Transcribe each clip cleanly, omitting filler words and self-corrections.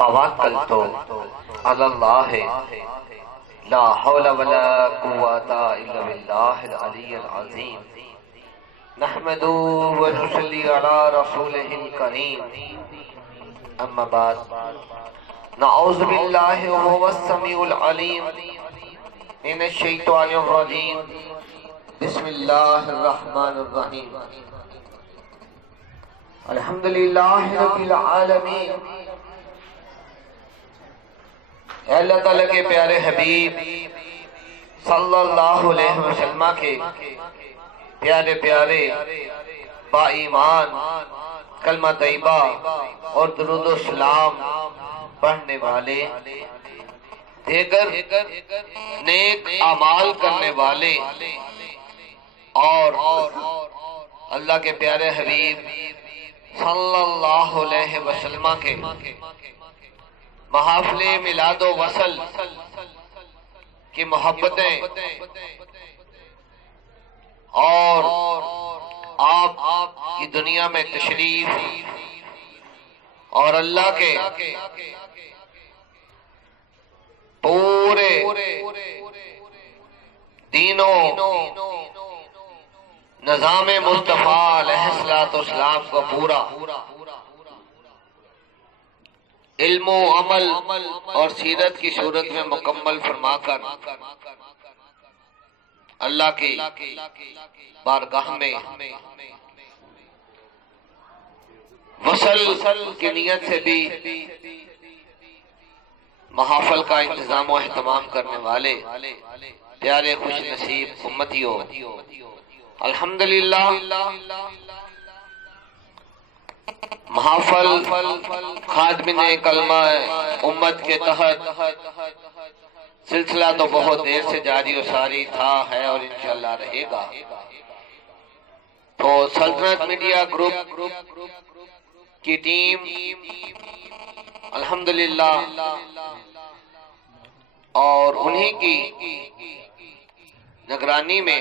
توکلت علی اللہ لا حول ولا قوة الا باللہ العلی العظیم نحمدہ ونصلی علی رسولہ الکریم اما بعد نعوذ باللہ وهو السمیع العلیم من الشیطان الرجیم بسم اللہ الرحمن الرحیم الحمدللہ رب العالمین۔ اے اللہ تعالیٰ کے پیارے حبیب صلی اللہ علیہ وسلم کے پیارے پیارے با ایمان کلمہ طیبہ اور درود و سلام پڑھنے والے، دیگر نیک اعمال کرنے والے اور اللہ کے پیارے حبیب صلی اللہ علیہ وسلم کے محافل میلاد و وصل کی محبتیں اور آپ کی دنیا میں تشریف اور اللہ کے پورے دین و نظام مصطفیٰ علیہ السلام کو پورا علم و عمل اور سیرت کی صورت میں مکمل فرما کر اللہ کی بارگاہ میں وصل کی نیت سے بھی محافل کا انتظام و اہتمام کرنے والے پیارے خوش نصیب امتیوں، الحمدللہ محافل خادمین کلمہ امت کے تحت سلسلہ تو بہت دیر سے جاری و ساری تھا ہے اور انشاءاللہ رہے گا۔ تو سلطنت میڈیا گروپ کی ٹیم الحمدللہ اور انہی کی نگرانی میں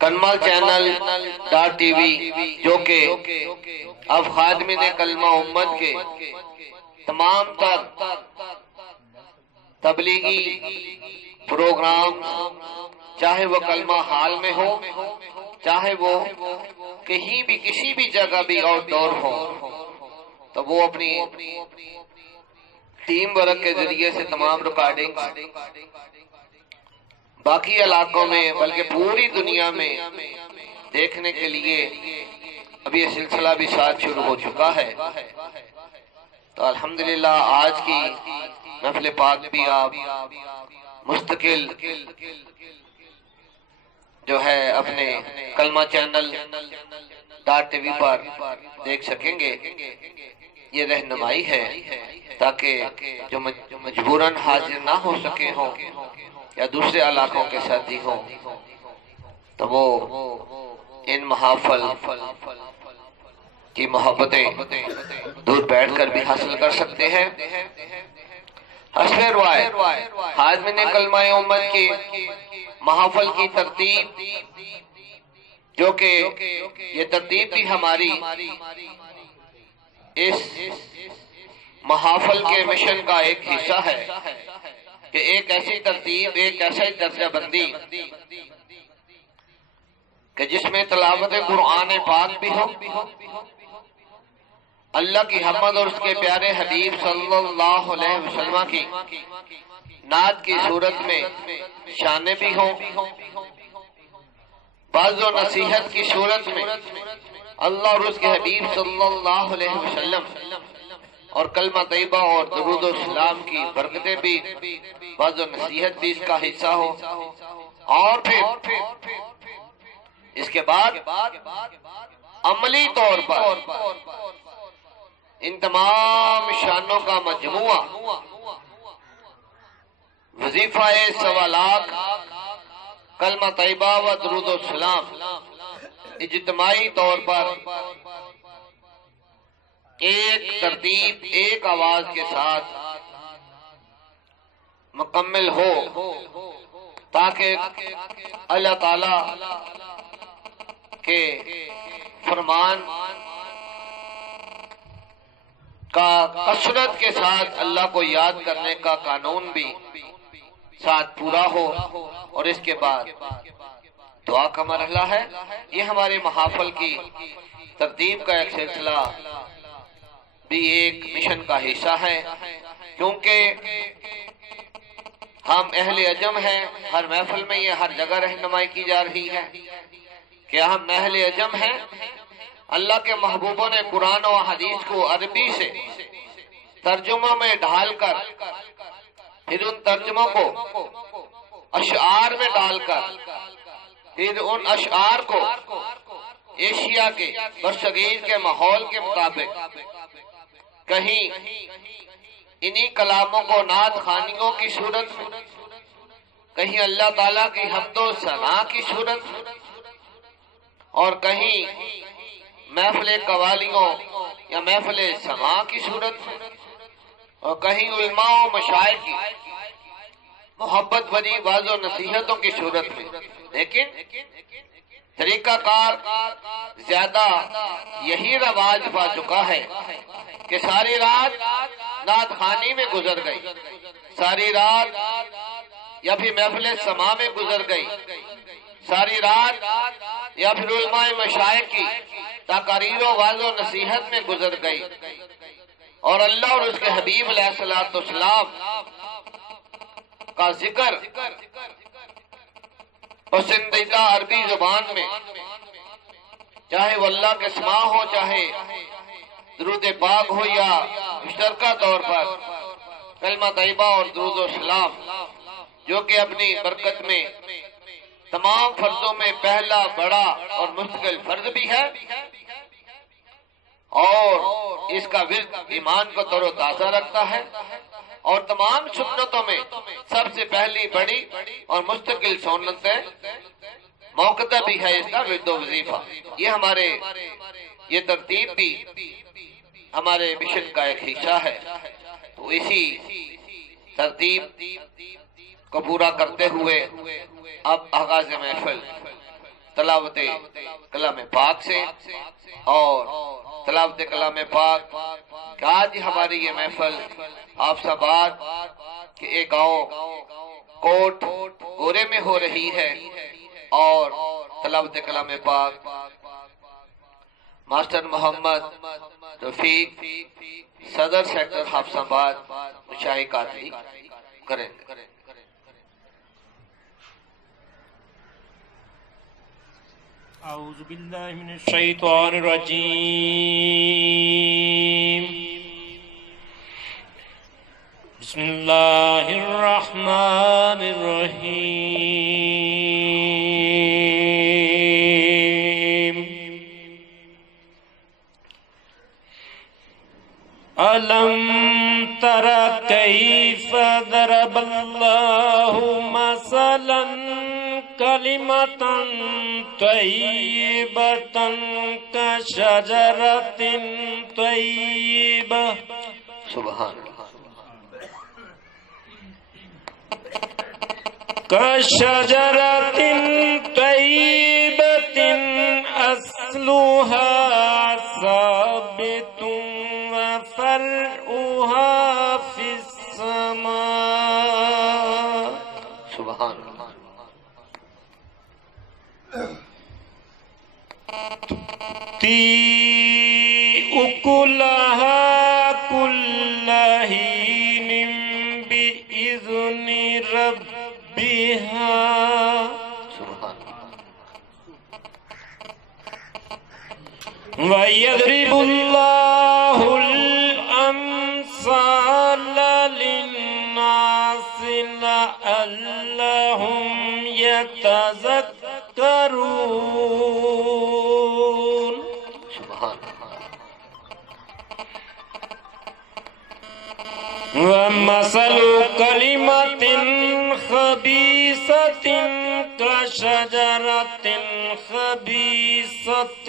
کنمل چینل ڈاٹ ٹی وی جو کہ اب خادمین کلمہ امت کے تمام تر تبلیغی پروگرام چاہے وہ کلمہ حال میں ہو چاہے وہ کہیں بھی کسی بھی جگہ بھی آؤٹ ڈور ہو تو وہ اپنی ٹیم ورک کے ذریعے سے تمام ریکارڈنگ باقی علاقوں میں بلکہ پوری دنیا میں دیکھنے کے لیے اب یہ سلسلہ بھی ساتھ شروع ہو چکا ہے۔ تو الحمدللہ آج کی محفل پاک بھی آپ مستقل جو ہے اپنے کلمہ چینل ڈاٹ ٹی وی پر دیکھ سکیں گے۔ یہ رہنمائی ہے تاکہ جو مجبوراً حاضر نہ ہو سکے ہوں یا دوسرے علاقوں کے ساتھی ہوں تو وہ ان محافل کی محبتیں دور بیٹھ کر بھی حاصل کر سکتے ہیں۔ حسب روایت خادمین کلمہ امت کی محافل کی ترتیب جو کہ یہ ترتیب بھی ہماری اس محافل کے مشن کا ایک حصہ ہے کہ ایک ایسی ترتیب ایک ایسا درجہ بندی کہ جس میں تلاوت قرآن پاک بھی ہو، اللہ کی حمد اور اس کے پیارے حبیب صلی اللہ علیہ وسلم کی نعت کی صورت میں شانے بھی ہوں، بعض و نصیحت کی صورت میں اللہ اور اس کے حبیب صلی اللہ علیہ وسلم اور کلمہ طیبہ اور درود و سلام کی برکتیں بھی بعض و نصیحت بھی اس کا حصہ ہو، اور پھر اس کے بعد عملی طور پر ان تمام شانوں کا مجموعہ وظیفہ سوالات کلمہ طیبہ و درود و سلام اجتماعی طور پر ایک ترتیب ایک آواز کے ساتھ مکمل ہو تاکہ اللہ تعالی کے فرمان کا کثرت کے ساتھ اللہ کو یاد کرنے کا قانون بھی ساتھ پورا ہو، اور اس کے بعد دعا کا مرحلہ ہے۔ یہ ہمارے محافل کی ترتیب کا ایک سلسلہ بھی ایک مشن کا حصہ ہے، کیونکہ ہم اہل عجم ہیں۔ ہر محفل میں یہ ہر جگہ رہنمائی کی جا رہی ہے کہ ہم اہل عجم ہیں۔ اللہ کے محبوبوں نے قرآن و حدیث کو عربی سے ترجمہ میں ڈھال کر، پھر ان ترجموں کو اشعار میں ڈال کر، پھر ان اشعار کو ایشیا کے برصغیر کے ماحول کے مطابق کہیں انہی کلاموں کو نعت خوانیوں کی صورت میں، کہیں اللہ تعالیٰ کی حمد و ثنا کی صورت میں، اور کہیں محفل قوالیوں یا محفل سماع کی صورت میں، اور کہیں علماء و مشائخ کی محبت بھری واضح و نصیحتوں کی صورت میں۔ لیکن طریقہ کار زیادہ یہی رواج پا چکا ہے کہ ساری رات نعت خوانی میں گزر گئی، ساری رات یا پھر محفل سماع میں گزر گئی، ساری رات یا پھر علماء مشائخ کی تقاریر و واضح و نصیحت میں گزر گئی، اور اللہ اور اس کے حبیب علیہ السلام کا ذکر پسندیدہ عربی زبان میں، چاہے وہ اللہ کے اسماء ہو، چاہے درود پاک ہو، یا مشترکہ طور پر کلمہ طیبہ اور درود و سلام، جو کہ اپنی برکت میں تمام فرضوں میں پہلا بڑا اور مستقل فرض بھی ہے، اور اس کا ورد ایمان کو تر و تازہ رکھتا ہے، اور تمام سنتوں میں سب سے پہلی بڑی اور مستقل سنت ہے، موقع بھی ہے اس کا ورد و وظیفہ۔ یہ ترتیب بھی ہمارے مشن کا ایک حصہ ہے۔ تو اسی ترتیب کو پورا کرتے ہوئے اب آغاز محفل تلاوت کلام پاک سے، اور تلاوت کلام پاک کہ آج ہماری یہ محفل آفساباد کے ایک گاؤں کوٹ گورے میں ہو رہی ہے، اور تلاوت کلام پاک ماسٹر محمد رفیق صدر سیکٹر حافظ-آباد مشاہی قادری کریں گے۔ اعوذ باللہ من الشیطان الرجیم، بسم اللہ الرحمن الرحیم۔ ألم تر كيف ضرب الله مثلا كلمة طيبة كشجرة طيبة سبحان اللہ، كشجرة طيبة أصلها ثابت وفرعها في السماء سبحان اللہ، تؤتي أكلها كل حين بإذن ربها سبحان اللہ، ويضرب الله الأمثال للناس لعلهم يتذكرون سبحان اللہ، ومثل كلمة خبيثة كشجرة خبيثة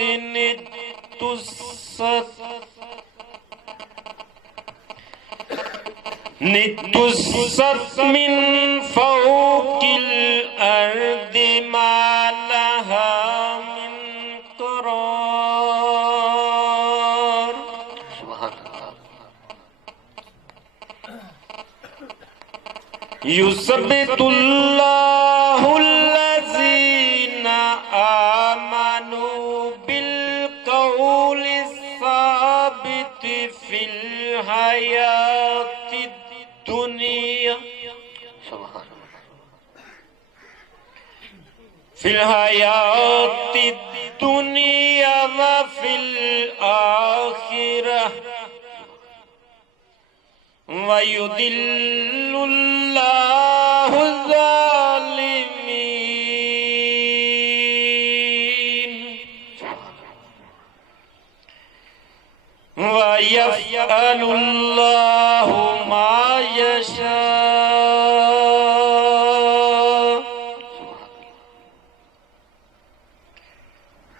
اجتثت من فوق الأرض ما لها من قرار سبحان اللہ، یثبت اللہ الذین آمنوا بالقول الثابت فی الحیاۃ الدنیا فی الحیاۃ الدنیا وفی الآخرہ وَيُضِلُّ اللَّهُ الظَّالِمِينَ وَيَفْعَلُ اللَّهُ مَا يَشَاءُ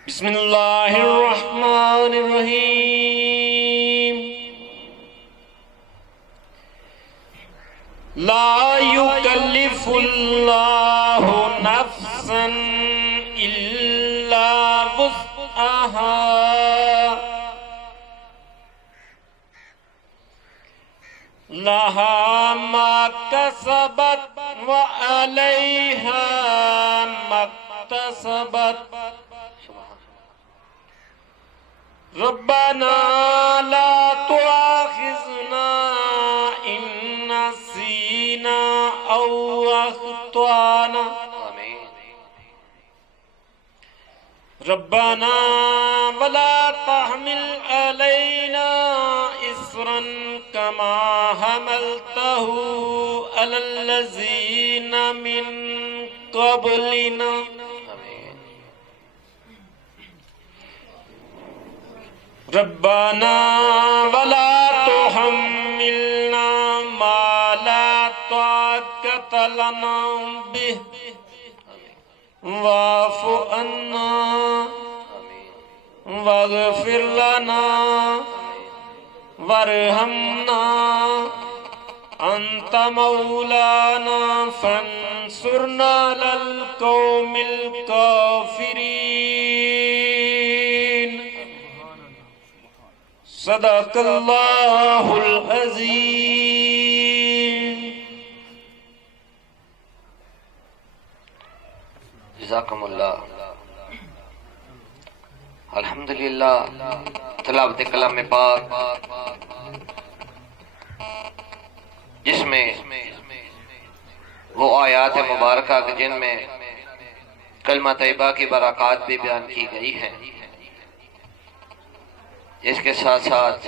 بسم اللہ الرحمن الرحیم لا يكلف اللہ نفسا الا وسعها لها ما كسبت وعليها ما اكتسبت ربنا لا تؤاخذنا إن نسينا أو أخطأنا ربنا ولا تحمل علينا إصرا كما حملته على الذين من قبلنا ربنا ولا تحملنا ما لا طاقة لنا به واعف عنا واغفر لنا وارحمنا أنت مولانا فانصرنا على القوم الكافرين صدق اللہ العظیم جزاکم اللہ۔ الحمدللہ تلاوت کلام پاک جس میں وہ آیات مبارکہ جن میں کلمہ طیبہ کی برکات بھی بیان کی گئی ہیں، اس کے ساتھ ساتھ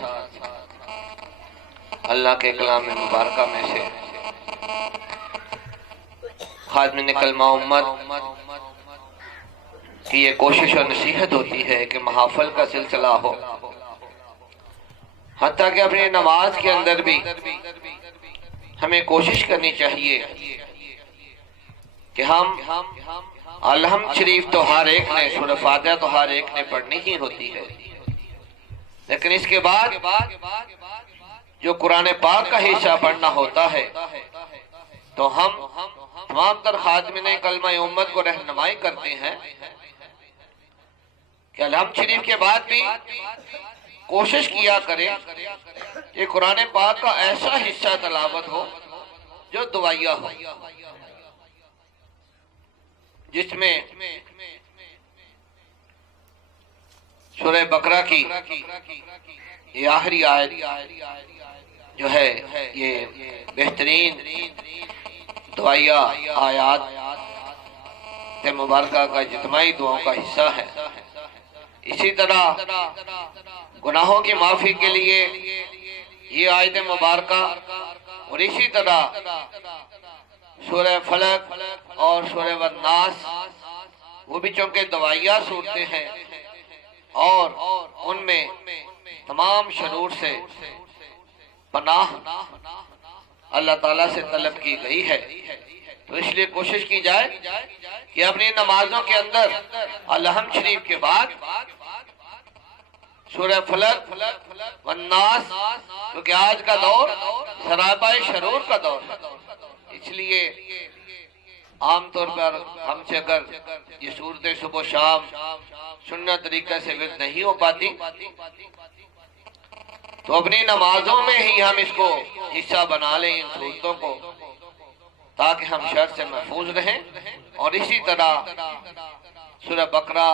اللہ کے کلام مبارکہ میں سے خادمین کلمہ امت کی یہ کوشش اور نصیحت ہوتی ہے کہ محافل کا سلسلہ ہو، حتیٰ کہ اپنی نماز کے اندر بھی ہمیں کوشش کرنی چاہیے کہ ہم الحمد شریف تو ہر ایک نے، سورہ فاتحہ تو ہر ایک نے پڑھنی ہی ہوتی ہے، لیکن اس کے بعد جو قرآن پاک کا حصہ پڑھنا ہوتا ہے تو ہم تمام تر خادمین کلمہ امت کو رہنمائی کرتے ہیں کہ الحمد شریف کے بعد بھی کوشش کیا کریں کہ قرآن پاک کا ایسا حصہ تلاوت ہو جو دعائیہ ہو، جس میں سورہ بقرہ کی یہ آخری آیت جو ہے یہ بہترین دعائیہ آیات مبارکہ کا اجتماعی دعاؤں کا حصہ ہے۔ اسی طرح گناہوں کی معافی کے لیے یہ آیت مبارکہ، اور اسی طرح سورہ فلق اور سورہ والناس وہ بھی چونکہ دعائیہ صورتیں ہیں اور ان میں تمام شرور سے پناہ اللہ تعالیٰ سے طلب کی گئی ہے، تو اس لیے کوشش کی جائے کہ اپنی نمازوں کے اندر الحمد شریف کے بعد سورہ فلق والناس، کیونکہ آج کا دور سراپا شرور کا دور ہے، اس لیے عام طور پر ہم سے اگر یہ صورتیں صبح و شام سنت طریقہ سے ورد نہیں ہو پاتی تو اپنی نمازوں میں ہی ہم اس کو حصہ بنا لیں، ان صورتوں کو، تاکہ ہم شر سے محفوظ رہیں، اور اسی طرح سورہ بقرہ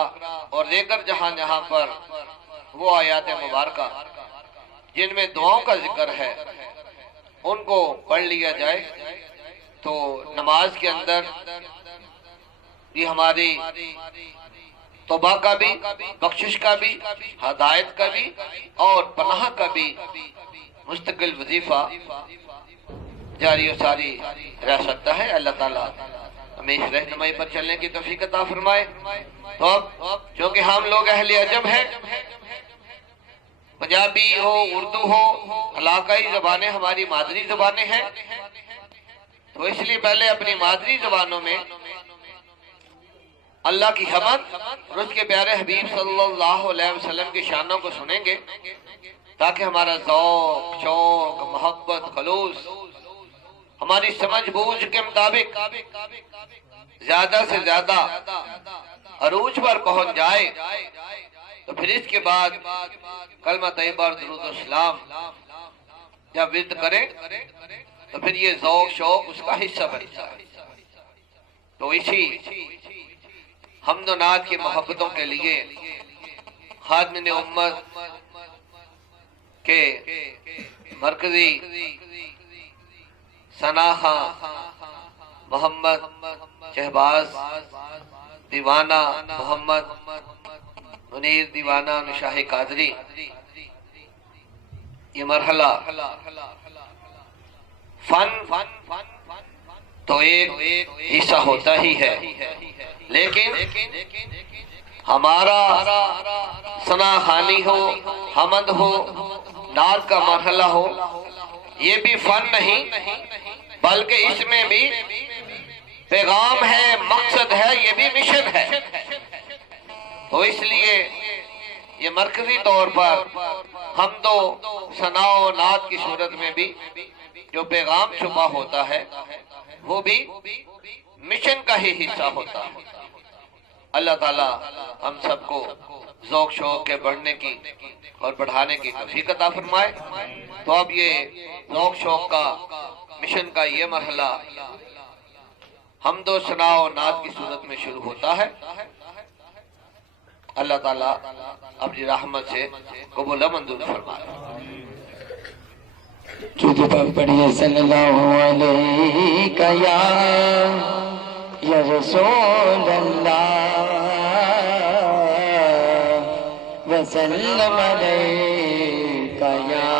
اور دیگر جہاں جہاں پر وہ آیات مبارکہ جن میں دعاؤں کا ذکر ہے ان کو پڑھ لیا جائے، تو نماز کے اندر یہ ہماری توبہ کا بھی، بخشش کا بھی، ہدایت کا بھی اور پناہ کا بھی مستقل وظیفہ جاری و ساری رہ سکتا ہے۔ اللہ تعالیٰ ہمیں اس رہنمائی پر چلنے کی توفیق عطا فرمائے۔ تو اب چونکہ ہم لوگ اہل عجم ہیں، پنجابی ہو، اردو ہو، علاقائی زبانیں ہماری مادری زبانیں ہیں، تو اس لیے پہلے اپنی مادری زبانوں میں اللہ کی حمد اور اس کے پیارے حبیب صلی اللہ علیہ وسلم کی شانوں کو سنیں گے، تاکہ ہمارا ذوق، شوق، محبت، خلوص ہماری سمجھ بوجھ کے مطابق زیادہ سے زیادہ عروج پر پہنچ جائے، تو پھر اس کے بعد کلمہ طیبہ اور درود و سلام جب ورد کریں تو پھر یہ ذوق شوق اس کا حصہ بنتا ہے۔ تو اسی حمد و نعت کی محبتوں کے لیے خادم امت کے مرکزی ثناء محمد شہباز دیوانہ محمد منیر دیوانہ نشاہ قادری یہ مرحلہ فن تو ایک حصہ ہوتا ہی ہے، لیکن ہمارا ثنا خوانی ہو، حمد ہو، نعت کا مرحلہ ہو، یہ بھی فن نہیں بلکہ اس میں بھی پیغام ہے، مقصد ہے، یہ بھی مشن ہے۔ تو اس لیے یہ مرکزی طور پر حمد و ثنا و نعت کی صورت میں بھی جو پیغام چھپا ہوتا ہے وہ بھی مشن کا ہی حصہ ہوتا ہے۔ اللہ تعالیٰ ہم سب کو ذوق شوق کے بڑھنے کی اور بڑھانے کی توفیق عطا فرمائے۔ تو اب یہ ذوق شوق کا مشن کا یہ مرحلہ حمد و ثنا و نعت کی صورت میں شروع ہوتا ہے۔ اللہ تعالیٰ اپنی رحمت سے قبول و منظور فرمائے۔ درود پاک پڑھیے صلی اللہ علیہ یا رسول اللہ وسلم علیہ یا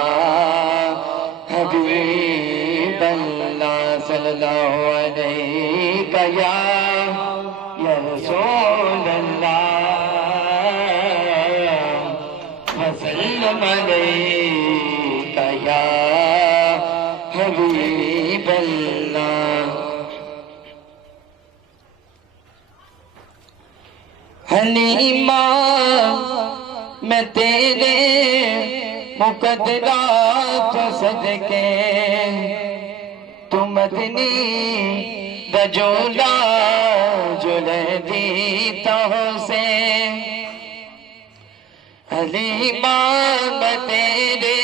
حبیب اللہ صلی اللہ علیہ یا رسول اللہ وسلم علیہ یا حبیب اللہ۔ حلیمہ میں تیرے مقدرات صدقے تو مدنی دجولا جلدی تو سے حلیمہ میں تیرے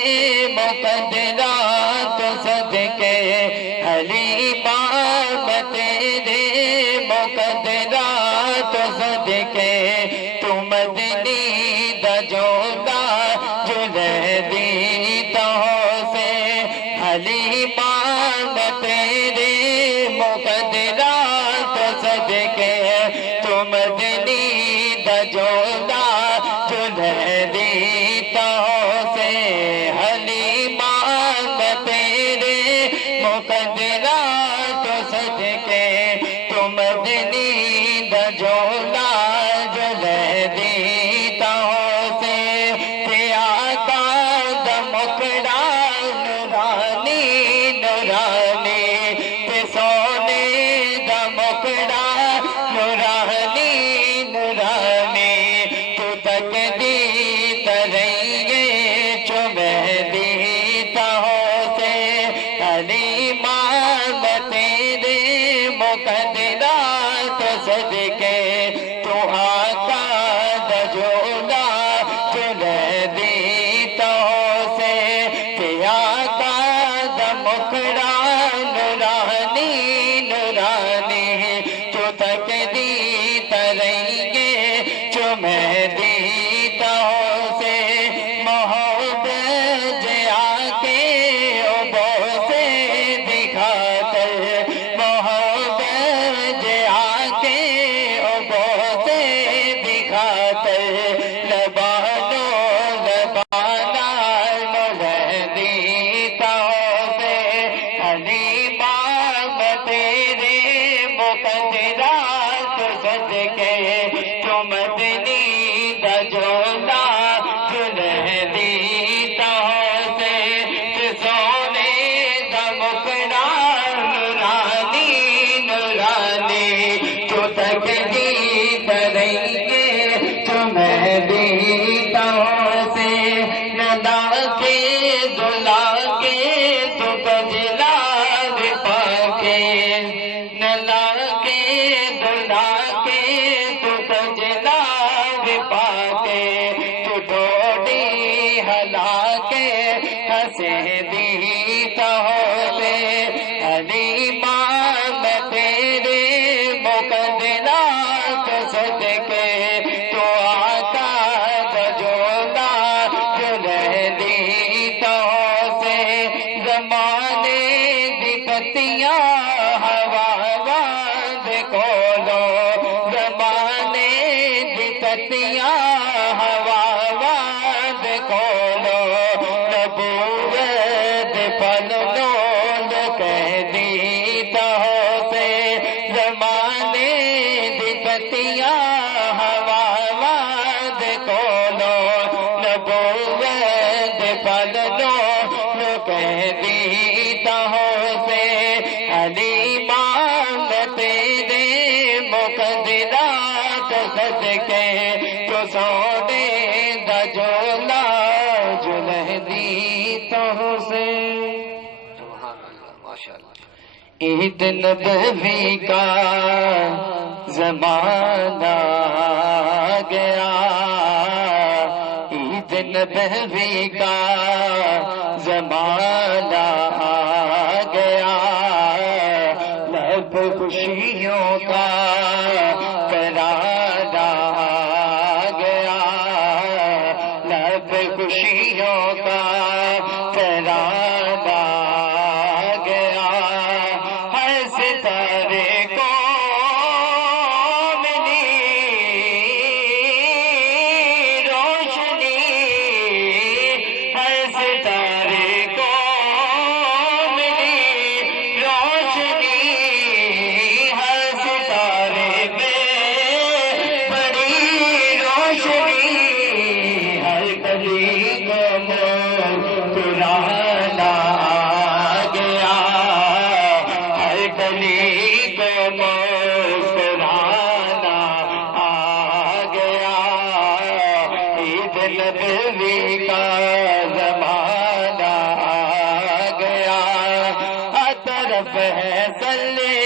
مقدرات صدقے حلیمہ میں تیرے مقدرات صدقے تو مدنی دجولا جلدی تو سے حلیمہ میں تیرے مقدرات صدقے تو مدنی دجولا جلدی تو سے حلیمہ میں تیرے مقدرات صدقے تو مدنی دجولا جلدی تو سے پیادا دمکڑا نورانی نورانی تے سونے دمکڑا نورانی نورانی تو تک دی ترائیے چمہدی تو سے حلیمہ میں تیرے مقدرات صدقے تو آقا دجولا جلدی تو سے تے آقا دمکڑا نورانی کے ہنسے دیتا ہوتے حلیمہ میں تیرے مقدرات صدقے تو آقا بجولا جو رہ دیتا ہوتے زمانے دی پتیاں ہوا باندھ کھولو زمانے دی پتیاں ہوا باندھ کھولو نبوت پل لول کہہ دیتا ہوتے زمانے دی پتیاں ہوا باندھ کھولو نبوت پل لول کہہ دیتا ہوتے حلیمہ میں تیرے مقدرات صدقے تو سونے دا جولا جو دیتا حسین سبحان اللہ ماشاءاللہ عید نبوی کا زمانہ آ گیا عید نبوی کا زمانہ آ گیا لب خوشیوں کا قرار آ گیا لب خوشیوں کا قرار آ گیا ہر ستارے کو ملی روشنی ہر ستارے کو ملی روشنی ہر ستارے میں بڑی روشنی ہر گلی کو مسکرانا آ گیا ہر گلی کو مسکرانا آ گیا عید نبوی کا زمانہ آ گیا ہر طرف ہے صلی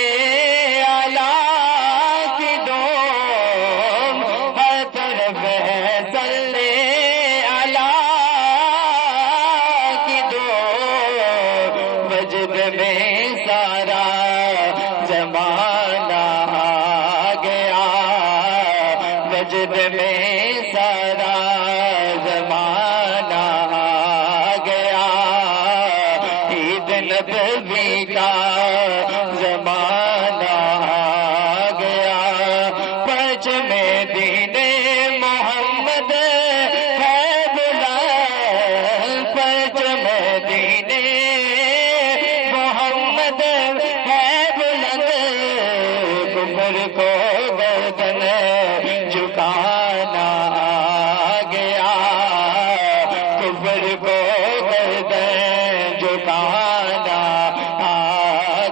اللہ کی دوم ہر طرف ہے صلی اللہ کی دوم مجد میں سارا زمانہ آ گیا مجد میں سارا زمانہ آ گیا عید نبوی کا زمانہ آ گیا پچ میں دین محمد ہے بلند پچ میں دین محمد ہے بلند کفر کو گردن جھکانا آ گیا کفر کو گردن جھکانا آ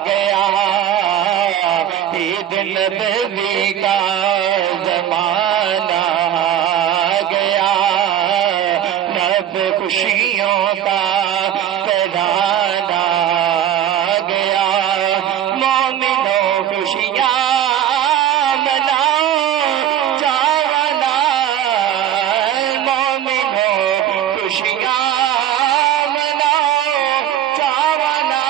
گیا عید نبوی کا زمانہ آ گیا رب خوشیوں کا ترانہ آ گیا مومنوں خوشیاں مناؤ جانا مومنوں خوشیاں مناؤ جانا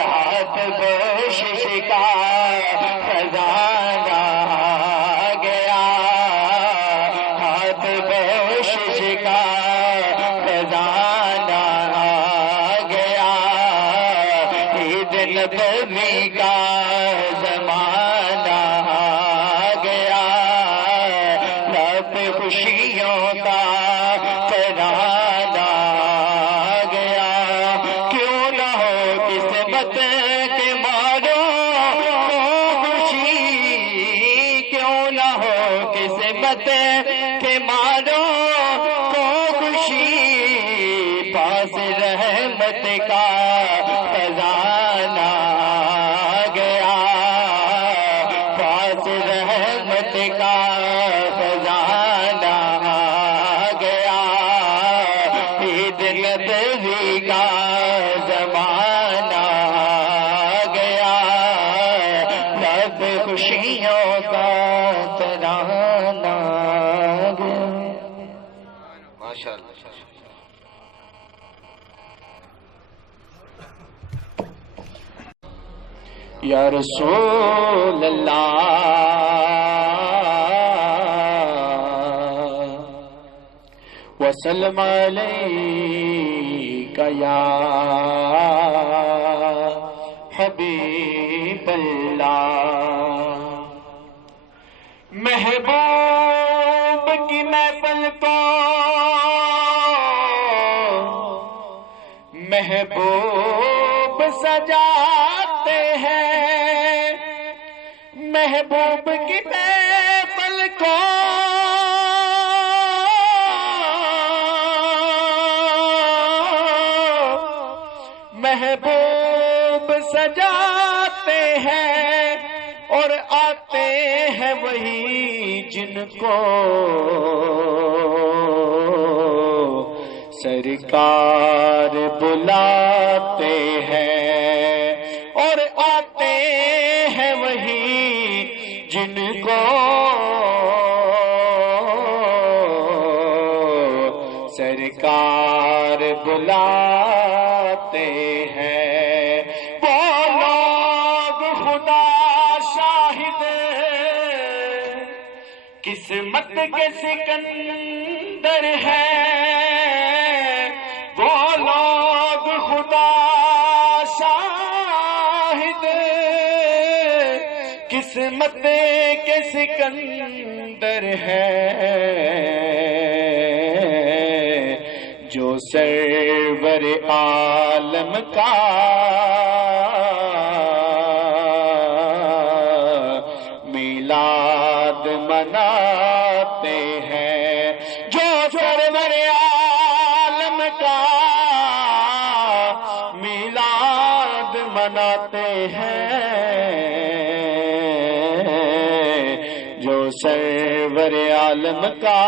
ہاتھ بخشش کا خزانہ آ گیا ہاتھ بخشش کا خزانہ آ گیا عید نبوی کا زمانہ آ گیا رب خوشیوں کا ترانہ آ گیا کیوں نہ ہو قسمت کے مارو خوشی کیوں نہ ہو قسمت کے مارو خوشی پاس رحمت کا خزانہ آ گیا پاس رحمت کا خزانہ آ گیا عید نبوی کا زمانہ آ گیا رب خوشیوں کا ترانہ آ گیا ماشاءاللہ یا رسول اللہ وسلم علیک یا حبیب اللہ محبوب کی محفل کو محبوب سجاتے ہیں محبوب کی محفل کو محبوب سجاتے ہیں اور آتے ہیں وہی جن کو سرکار بلاتے ہیں اور آتے ہیں وہی جن کو سرکار بلاتے ہیں وہ لوگ خدا شاہد قسمت کے سکندر ہیں وہ لوگ خدا شاہد قسمت کے سکندر ہیں جو سرور عالم کا میلاد مناتے ہیں جو سرور عالم کا میلاد مناتے ہیں جو سرور عالم کا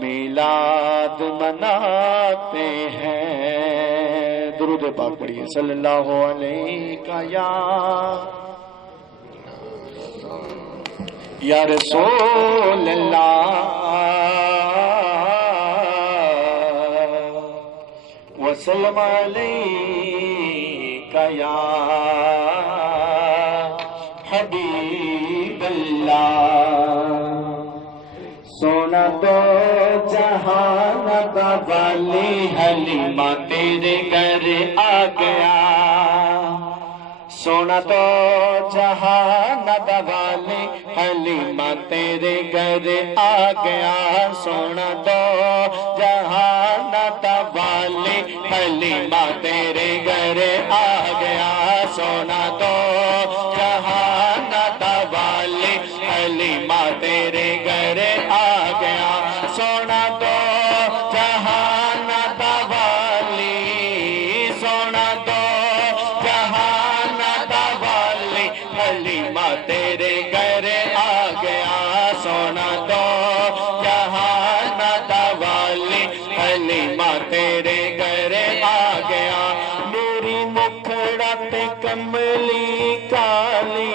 میلاد مناتے ہیں درود پاک پڑھیے صلی اللہ علیہ یا رسول اللہ وسلم علیک یا حبیب اللہ سونا تو جہان کا والی حلیمہ تیرے گھر آ گیا سونا تو جہان کا والی حلیمہ تیرے گھر آ گیا سونا تو جہان کا والی حلیمہ تیرے گھر آ گیا سونا تو جہان کا والی حلیمہ تیرے گھر آ گیا سونا تو جہان کا والی سونا تو جہان کا والی حلیمہ تیرے گھر آ گیا سونا تو جہان کا والی حلیمہ تیرے گھر آ گیا نوری مکھڑا تے کملی کالی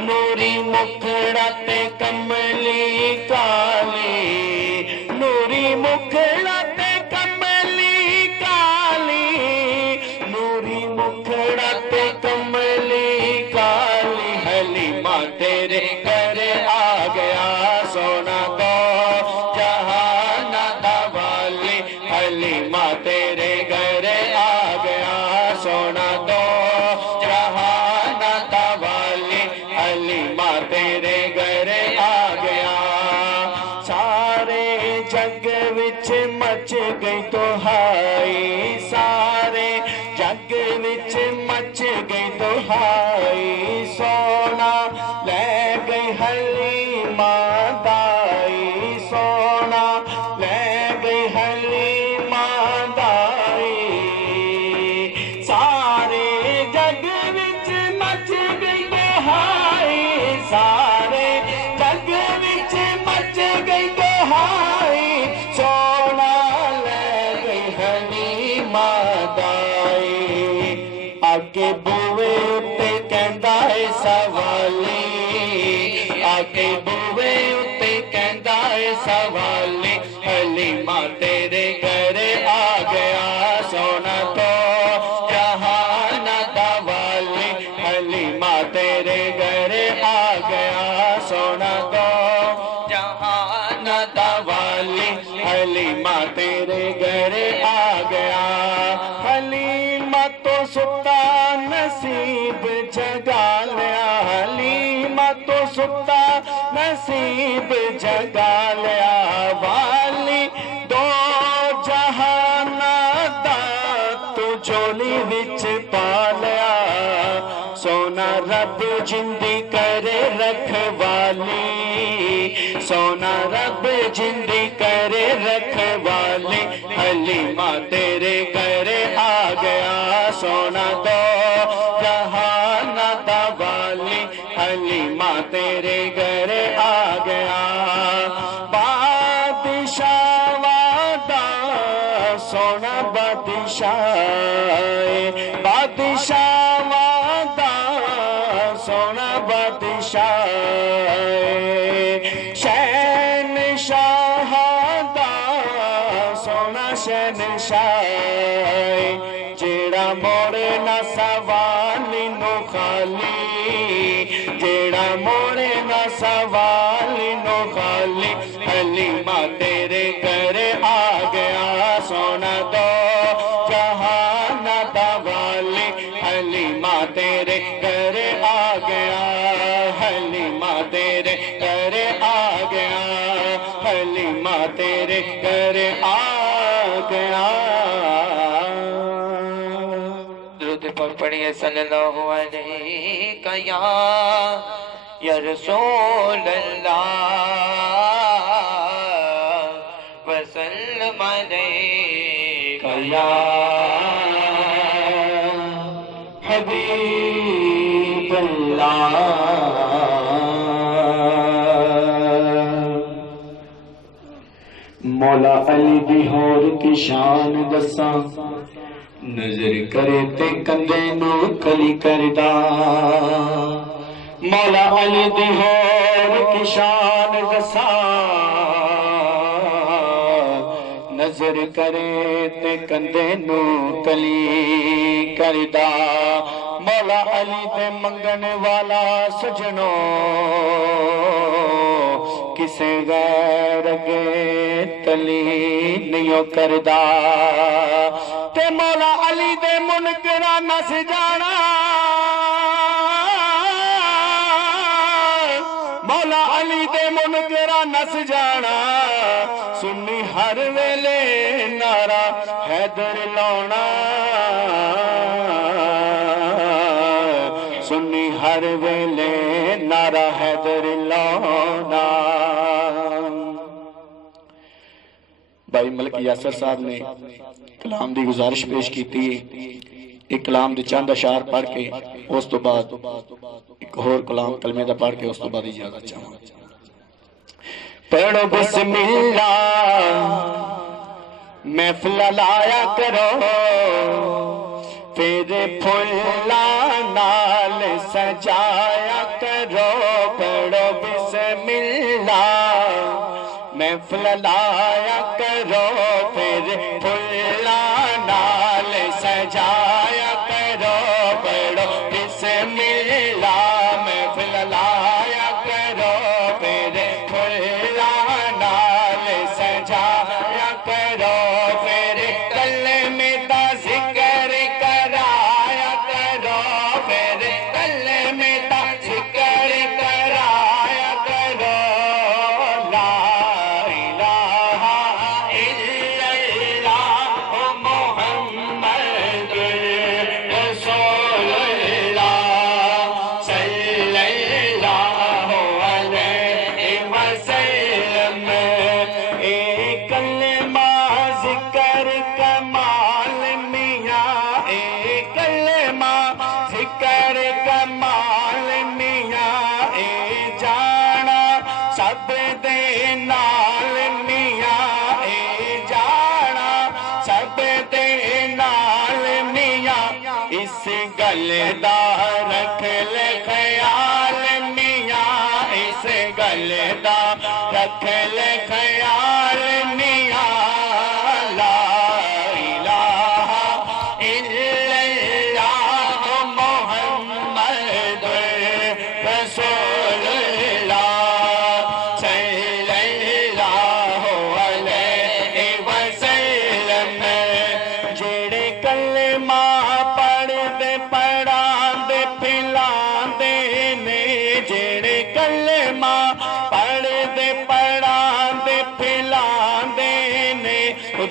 نوری مکھڑا تے کملی کالی نوری مکھڑا تے کملی کالی نوری مکھڑا تے کملی کالی حلیمہ تیرے گھر آ گیا سونا تو جہان کا والی حلیمہ تیرے گھر آ گیا سونا تو جہان کا والی حلیمہ تیرے گھر آ گیا سارے جگ وچ مچ گئی تو ہائی سارے جگ وچ مچ گئی تو ہائی سونا لے گئی حلیمہ دائی سونا لے گئی حلیمہ دائی سارے جگ وچ مچ گئی تو ہائی سارے جگ وچ مچ گئی تو ہائی سونا لے گئی حلیمہ دائی آگے بوے اتے کہندا ہے سوالی آگے بوے اتے کہندا ہے سوالی حلیمہ تیرے گھر آ گیا سونا تو جہاں حلیمہ تیرے گھر آ گیا حلیمہ تو ستا نصیب جگا لیا حلیمہ تو ستا نصیب جگا لیا والی دو جہان دا تو جولی وچ پا لیا سونا رب جندی کرے رکھوالی سونا رب جندی کرے رکھوالی حلیمہ تیرے گھر آ گیا سونا دو جہان دا والی حلیمہ تیرے گھر آ گیا بادشاہ وعدہ سونا بادشاہ بادشاہ وعدہ سونا بادشاہ شہنشاہ دا سونا شہنشاہ جیڑا موڑے نہ سوالی نو خالی جیڑا موڑے نہ سوالی نو خالی حلیمہ تیرے گھر آ گیا سونا دو جہان دا والی حلیمہ تیرے گھر آ گیا حلیمہ تیرے گھر آ گیا حلیمہ تیرے گھر آ گیا درود پر پڑھیے صلی اللہ علیہ یا رسول اللہ وسلم علیہ یا حبیب اللہ مولا علی دی ہور کی شان دساں نظر کرے تے کندے نو کلی کردا مولا علی دی ہور کی شان دساں نظر کرے تے کندے نو کلی کردا مولا علی دے منگن والا سجنوں کسے غیر اگے تلی نہیں کردا تے مولا علی دے منکراں نس جانا مولا علی دے منکراں نس جانا سنی ہر ویلے نعرہ حیدر لاؤنا سنی ہر ویلے نعرہ حیدر لاؤنا بھائی ملک یاسر صاحب نے کلام دی گزارش پیش کی تھی ایک کلام دی چند اشعار پڑھ کے اس تو بعد ایک اور کلام کلمے دا پڑھ کے اس تو بعد اجازت چاہوں پڑھو بسم اللہ محفل لایا کرو پھر پھلا نال سجایا کرو پڑھو بسم اللہ محفل لایا کرو پھر پھلا نال سجایا کرو پڑھو بسم اللہ محفل لایا کرو پھر پھلا نال سجایا کرو پھر کلمے دا ذکر کرایا کرو پھر کلمے دا ذکر کرایا کرو لا الہ الا اللہ محمد رسول اللہ صلی اللہ علیہ وسلم ایک کلمہ ذکر کمال میاں ایک کلمہ ذکر کمال میاں اے جانا سب دے نال میاں اے جانا سب دے نال میاں اس گل دا رکھ لے خیال میاں اس گل دا رکھ لے خیال میاں لا الہ الا اللہ محمد رسول اللہ صلی اللہ علیہ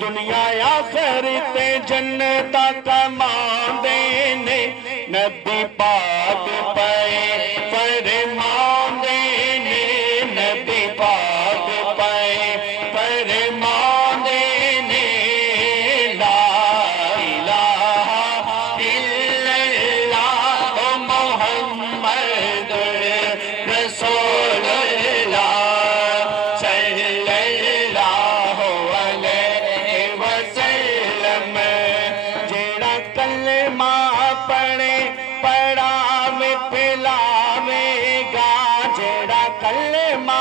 دنیا آخرت جنتا کماندے نے نبی پاک پائے فرماندے نے نبی پاک پائے فرماندے نے لا الہ الا اللہ محمد رسول اللہ صلی اللہ علیہ وسلم جیڑا کلمہ پڑھے پڑھاوے پلاوے گا جیڑا کلمہ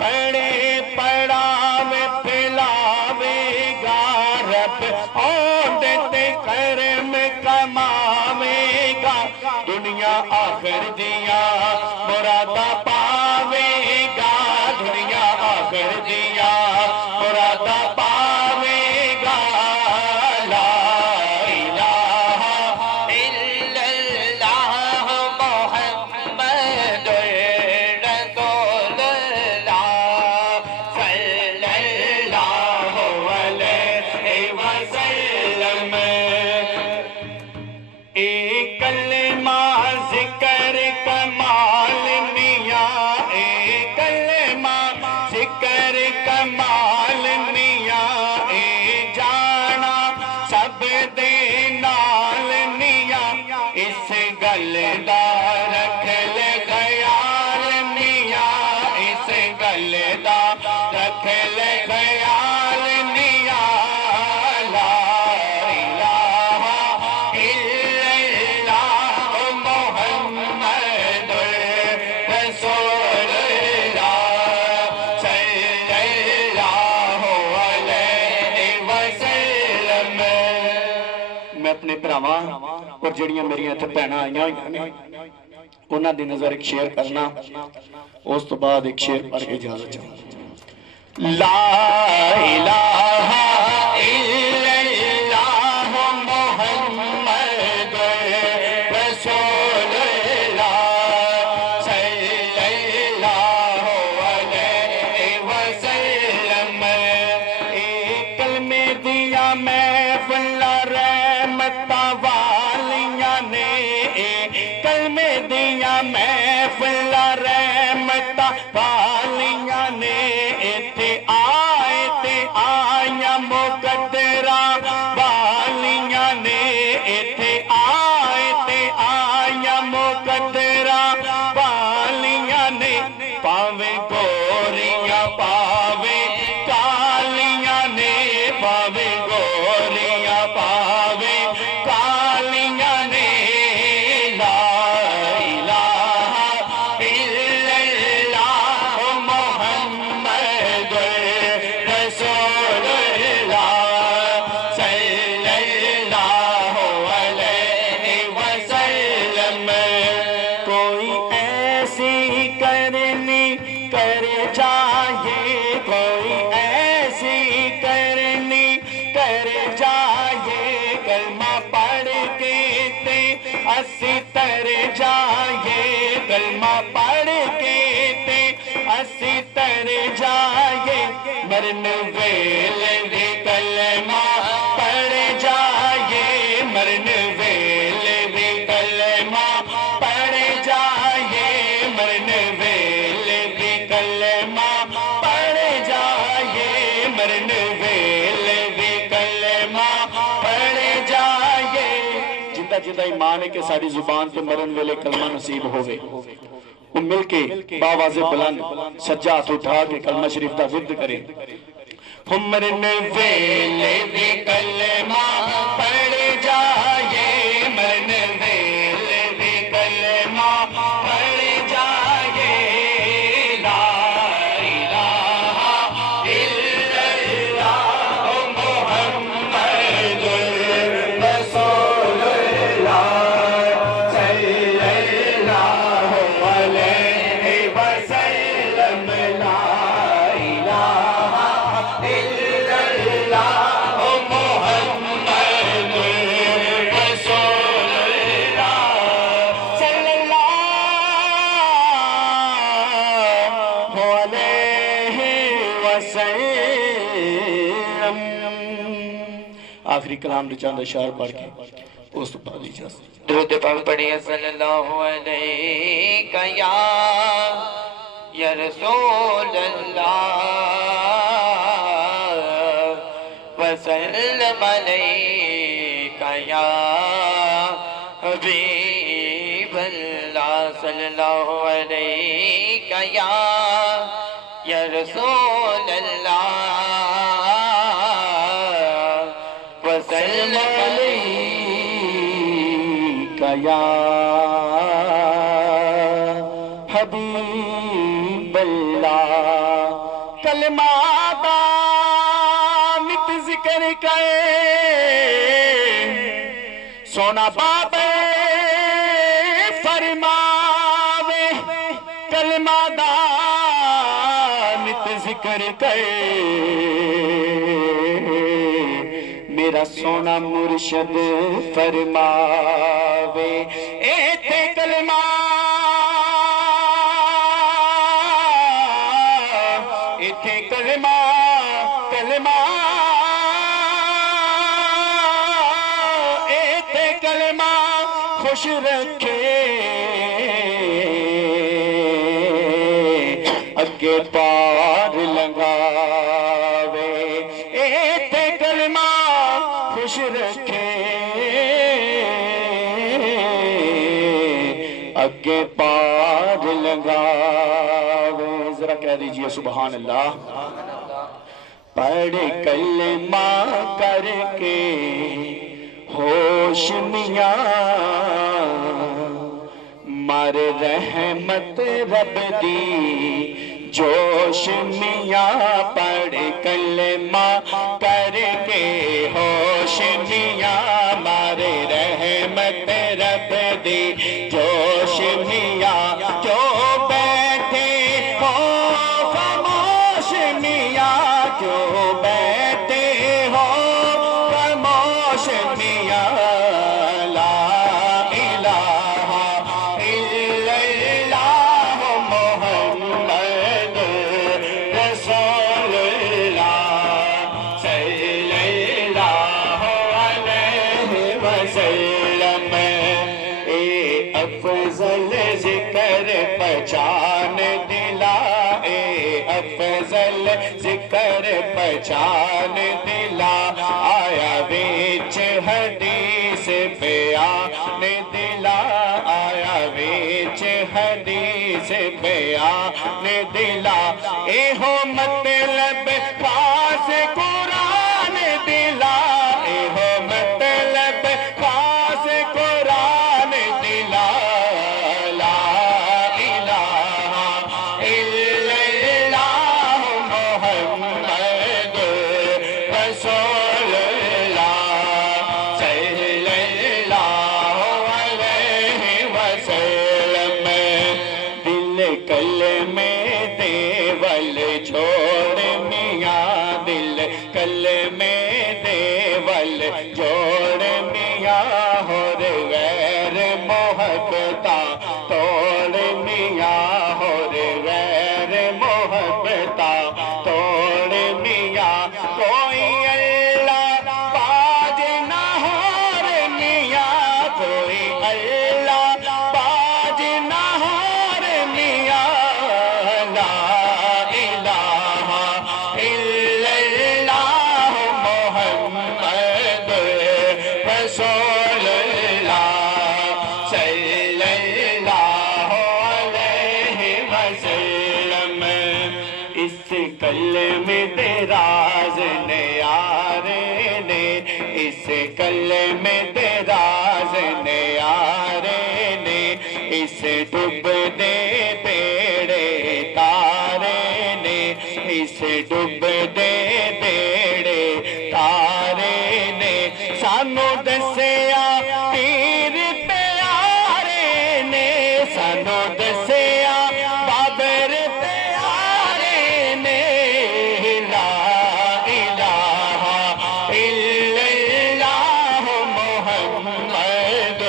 پڑھے پڑھاوے پلاوے گا رب اوندے تے کرم کماوے گا دنیا آخر دیا مرادا پاوے گا دنیا آخر دیا مرادا پاوے گا لا الہ الا اللہ محمد رسول اللہ صلی اللہ علیہ وسلم ایک کلمہ ذکر کمال میاں ایک کلمہ ذکر کمال میاں اے جانا سب دے نال میاں اس گل دا رکھ لے خیال میاں اس گل دا رکھ لے خیال میاں لا الہ الا اللہ محمد رسول اللہ صلی اللہ علیہ وسلم میں اپنے بھراواں اور جڑیاں میریاں تے بہناں آئیاں ہوئیاں نے انہاں دی نظر ایک شعر کرنا اس تو بعد ایک شعر پڑھ کے اجازت چاہوں لا الہ الا اللہ محمد رسول اللہ صلی اللہ علیہ وسلم ایک کلمے دیا محفل رحمت والیاں نے ایک کلمے دیا محفل رحمت والیاں نے ایتھے آئے تے آئیاں مقدرہ والیاں نے ایتھے آئے تے آئیاں مقدرہ والیاں نے پاوے گوریاں پاوے کالیاں نے پاوے گوریاں پاوے کالیاں نے لا الہ الا اللہ محمد رسول اللہ صلی اللہ علیہ وسلم کوئی ایسی کرنی کر جائے کوئی ایسی کرنی کر جائے کلمہ پڑھ کے تے اسی تر جائے کلمہ پڑھ کے تے اسی تر جائے مرن ویلے بھی کلمہ پڑھ جائے مرن ویلے بھی کلمہ پڑھ جائے مرن ویلے بھی کلمہ پڑھ جائے مرن ویلے بھی کلمہ پڑھ جائے جندہ جندہ ایمان ہے کہ ساری زبان تے مرن ویلے کلمہ نصیب ہوئے وہ مل کے باواز بلند سجاد اٹھا کے کلمہ شریف دا ورد کرے مرن ویلے بھی کلمہ پڑھ جائے مرن ویلے بھی کلمہ پڑھ جائے لا الہ الا اللہ محمد رسول اللہ صلی اللہ علیہ وسلم لا الہ الا اللہ آخری کلام دے چند اشعار پڑھ کے اس تو بعد اجازت درود پاک پڑھیے صلی اللہ علیہ یا رسول اللہ وسلم علیہ یا حبیب اللہ صلی اللہ علیہ یا رسول اللہ وسلم علیہ یا حبیب اللہ کلمہ دانت ذکر کرے سونا بابے فرماوے کلمہ دانت ذکر کرے میرا سونا مرشد فرماوے ایتے کلمہ ایتے کلمہ کلمہ ایتے کلمہ خوش رکھے اگے پار لنگاوے ایتے کلمہ خوش رکھے اگے پار لگاوے ذرا کہہ دیجئے سبحان اللہ پڑھ کلمہ کر کے ہوش میاں مر رحمت رب دی جوش میاں پڑھ کلمہ کر کے ہوش میاں مر رحمت رب دی جوش میاں جو بیٹھے ہو خاموش میاں جو بیٹھے ہو خاموش میاں لا الہ الا اللہ محمد رسول اللہ صلی اللہ علیہ وسلم اے افضل ذکر پہچان دلا اے افضل ذکر پہچان دلا آیا ویچ حدیث بیان دلا آیا ویچ حدیث بیان دلا اے ہو مطلب خاص قرآن دلا اے ہو مطلب خاص قرآن دلا لا الہ الا اللہ محمد رسول اللہ صلی اللہ علیہ وسلم دل کلمے دیول چھوڑ میاں دل کلمے دیول جوڑ میاں ہور غیر محبتہ توڑ میاں ہور غیر محبتہ توڑ میاں کوئی اللہ باج نہ ہور میاں کوئی اللہ باج نہ ہور میاں لا الہ الا اللہ محمد رسول اللہ صلی اللہ علیہ وسلم اس کلمے دے راز نیارے نے اس کلمے دے راز نیارے نے اس ڈب دے بیڑے تارے نے اس ڈب دے بیڑے تارے نے سانو دسیا پیر پیارے نے سانو دسیا بابر پیارے نے لا الہ الا اللہ محمد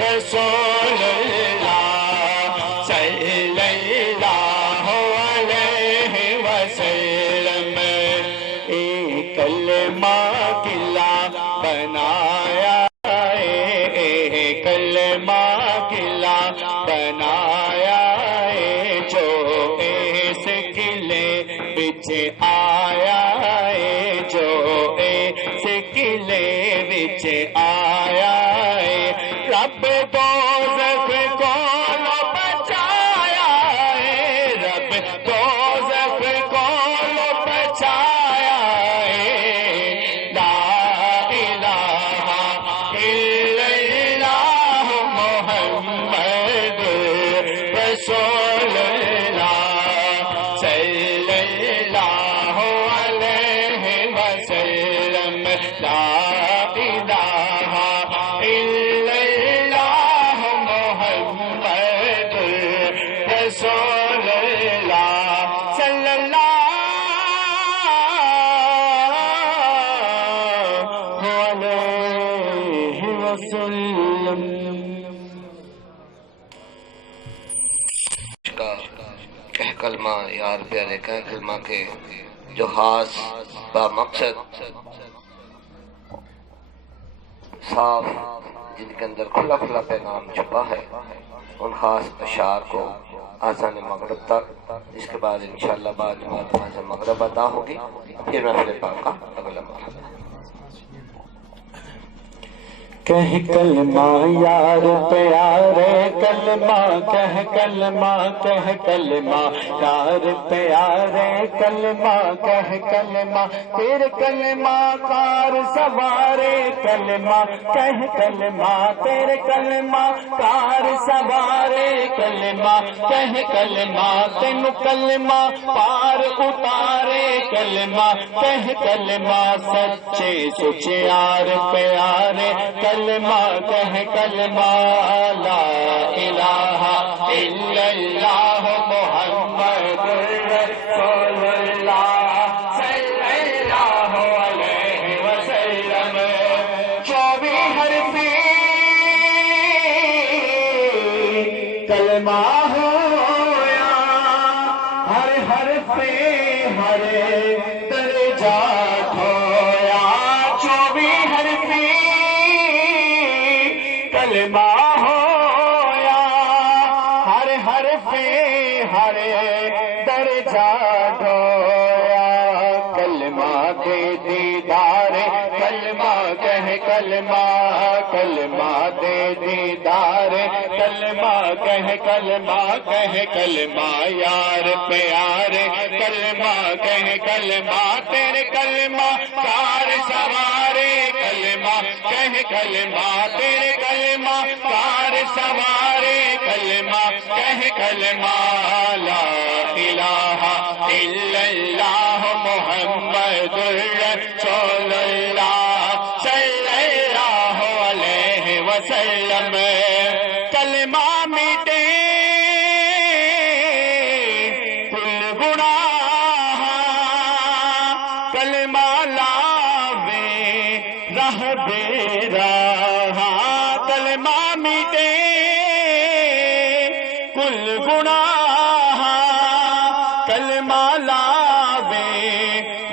رسول اللہ صلی اللہ علیہ وسلم ایک کلمہ کلا بنایا ہے کلمہ قلعہ بنایا ہے جو اس قلعے وچ آیا ہے جو اس قلعے وچ آیا ہے رب دوزخ کو بچایا ہے رب دوزخ کو بچایا ہے لا الہ الا اللہ محمد رسول اللہ صلی اللہ علیہ وسلم لا الہ الا اللہ محمد رسول اللہ صلی اللہ علیہ وسلم. کا کہہ کلمہ یار پیارے کہہ کلمہ کے جو خاص با مقصد صاف جن کے اندر کھلا کھلا پیغام چھپا ہے ان خاص اشعار کو آذان مغرب تک اس کے بعد انشاءاللہ بعد آذان مغرب ادا ہوگی پھر محفل پاک کا اگلا مرحلہ. کہہ کلمہ یار پیارے کلمہ کہہ کلمہ کہہ کلمہ یار پیارے کلمہ کہہ کلمہ تیرے کلمہ کار سوارے کلمہ کہہ کلمہ تیرے کلمہ کار سوارے کلمہ کہہ کلمہ تینو کلمہ پار اتارے کلمہ کہہ کلمہ سچے سچے یار پیارے کلمہ کہہ کلمہ لا الہ الا اللہ محمد رسول اللہ صلی اللہ علیہ وسلم. 24 حرفی کلمہ ہویا ہر حرف ہر درجہ کھویا 24 حرفی کلمہ ہویا ہر حرف ہر درجہ ڈھویا کلمہ دے دیدار کلمہ کہہ کلمہ کلمہ دے دیدار کلمہ کہہ کلمہ کہہ کلمہ یار پیارے کلمہ کہہ کلمہ تیرے کلمہ کار سوارے کلمہ کہہ کلمہ تیرے کلمہ کار سوارے کلمہ کہہ کلمہ لا الہ الا اللہ محمد رسول اللہ صلی اللہ علیہ وسلم. کلمہ میٹے کل گناہ کلمہ لاوے راہ بے راہ کلمہ میٹے کل گناہ کلمہ لاوے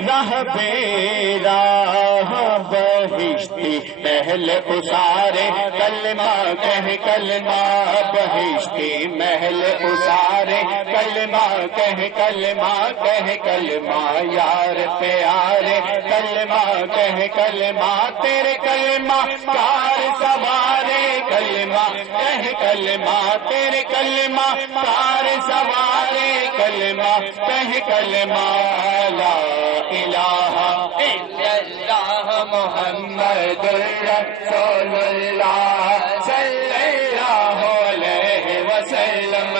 راہ بے راہ بہشتی محل اسارے کلمہ کہہ کلمہ بہشتی محل اسارے کلمہ کہہ کلمہ کہہ کلمہ یار پیارے کلمہ کہہ کلمہ تیرے کلمہ کار سوارے کلمہ کہہ کلمہ تیرے کلمہ کار سوارے کلمہ کہہ کلمہ لا الہ الا اللہ محمد رسول اللہ صلی اللہ علیہ وسلم.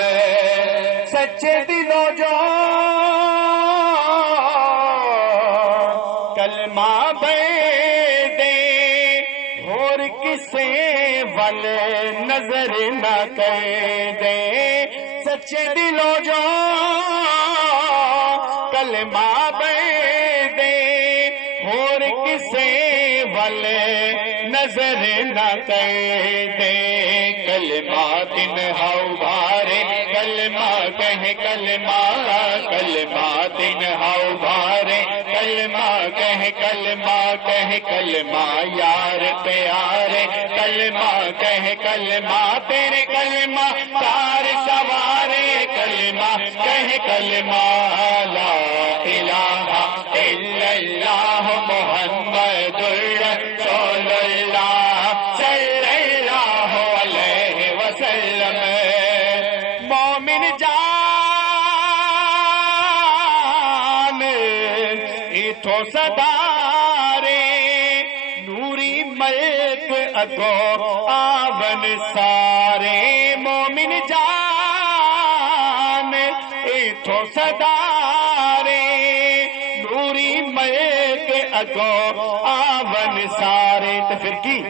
سچے دلوں جو کلمہ بے دے اور کسے ول نظر نہ کر دے سچے دلوں جو کلمہ بے دے اور کسے ول نظر نہ کر دے کلمہ دن ہاؤ بھارے کلمہ کہہ کلمہ کلمہ دن ہاؤ بھارے کلمہ کہہ کلمہ کہہ کلمہ یار پیارے کلمہ کہہ کلمہ تیرے کلمہ کار سوارے کلمہ کہہ کلمہ لا الہ الا اللہ محمد رسول اللہ صلی اللہ علیہ وسلم مومن جان ایتھو صدارے نوری ملک اگو آون سارے مومن جان ایتھو صدارے نوری ملک اگو آون سارے تو پھر کی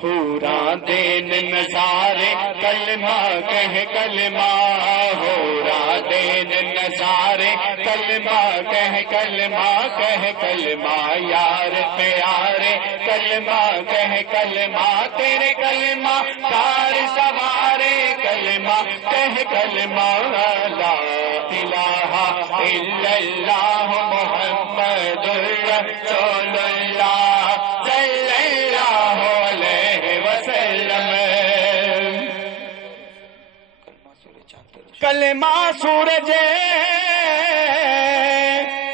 حوران دین نظارے کلمہ کہہ کلمہ حوران دین نظارے کلمہ کہہ کلمہ یار پیارے کلمہ کہہ کلمہ تیرے کلمہ کار سوارے کلمہ کہہ کلمہ لا الہ الا اللہ محمد رسول اللہ صلی اللہ علیہ وسلم کلمہ سورج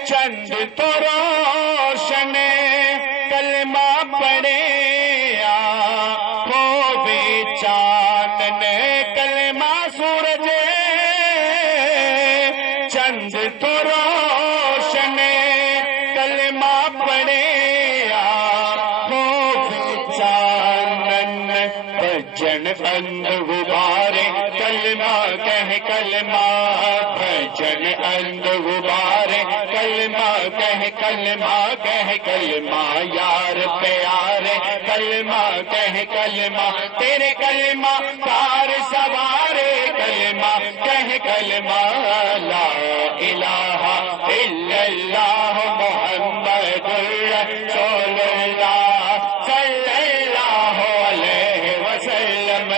چند تو روشن کلمہ پڑے ہو بے چاندن کلمہ سورج چند تو روشن کلمہ پڑے ہو بے چاندن بجن اند غبارے کلمہ کہہ کلمہ بجن اند غبارے کلمہ کہہ کلمہ یار پیارے کلمہ کہہ کلمہ تیرے کلمہ کار سوارے کلمہ کہہ کلمہ لا الہ الا اللہ محمد رسول اللہ صلی اللہ علیہ وسلم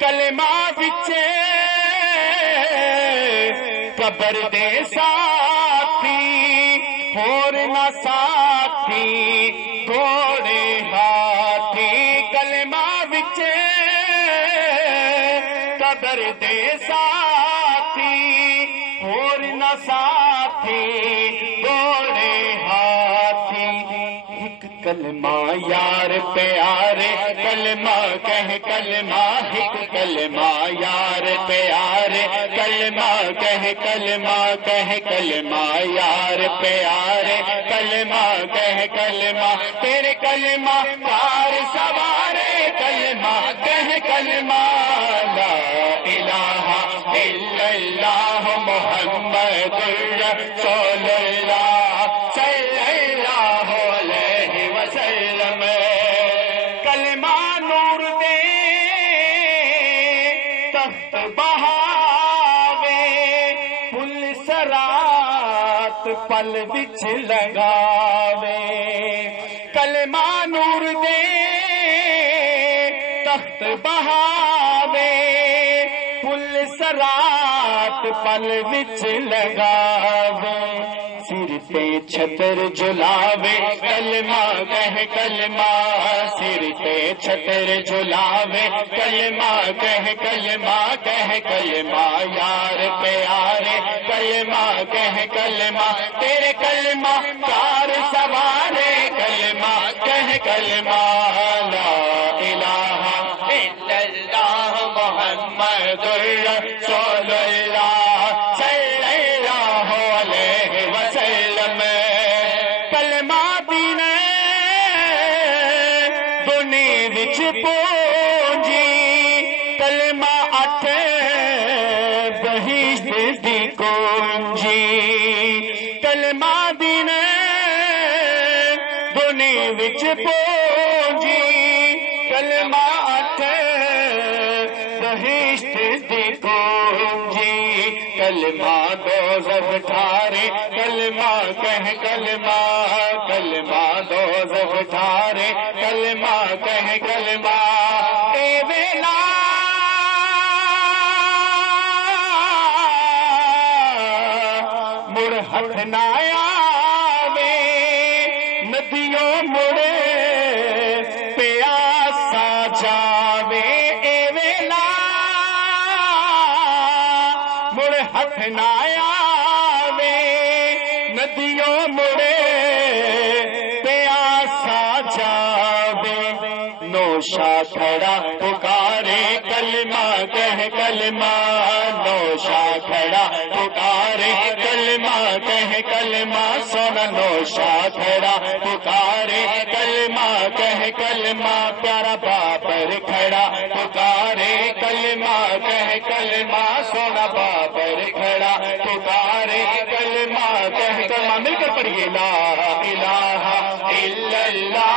کلمہ بچے قبر دے ساتھی اور نہ ساتھی گھوڑے ہاتھی کلمہ بچے قبر دے ساتھی اور نہ ساتھی گھوڑے ہاتھی ایک کلمہ یار پیارے کلمہ کہہ کلمہ ایک کلمہ یار پیارے کلمہ کہہ کلمہ یار پیارے کلمہ کہہ کلمہ تیرے کلمہ کار سوارے کلمہ کہہ کلمہ لا الہ الا اللہ محمد رسول اللہ صلی اللہ علیہ وسلم کلمہ نور دے تخت بہاوے پل سرات پل بچ لگاوے کلمہ نور دے تخت بہاوے پل سرات پل بچ لگاوے سر پہ چھتر جلاوے کلمہ کہہ کلمہ سر پہ چھتر جلاوے کلمہ کہہ کلمہ یار پیارے کلمہ کہہ کلمہ تیرے کلمہ کار سوارے کلمہ کہہ کلمہ لا الہ الا اللہ محمد رسول اللہ صلی اللہ علیہ وسلم کلمہ دین دنیا وچ پونجی کلمہ اٹھ بہشت دی کونجی کلمہ دین دنیا وچ پونجی کلمہ اٹھ بہشت دی کونجی کلمہ دوزخ ٹھارے کلمہ کہہ کلمہ دوزخ ٹھارے کلمہ کہہ کلمہ اے ویلا مڑ ہتھ نہ آوے مڑے پیاسا جاوے اے ویلا مڑ ہتھ نہ آوے ندیوں مڑے پیاسا جاوے نوشا کھڑا پکارے کلمہ کہہ کلمہ نوشا کھڑا پکارے کلمہ کہہ کلمہ سونا نوشا کھڑا پکارے کلمہ کہہ کلمہ پیارا بابر کھڑا پکارے کلمہ کہہ کلمہ سونا بابر کھڑا پکارے کلمہ کہہ کلمہ مل کر پڑھیے لا الہ الا اللہ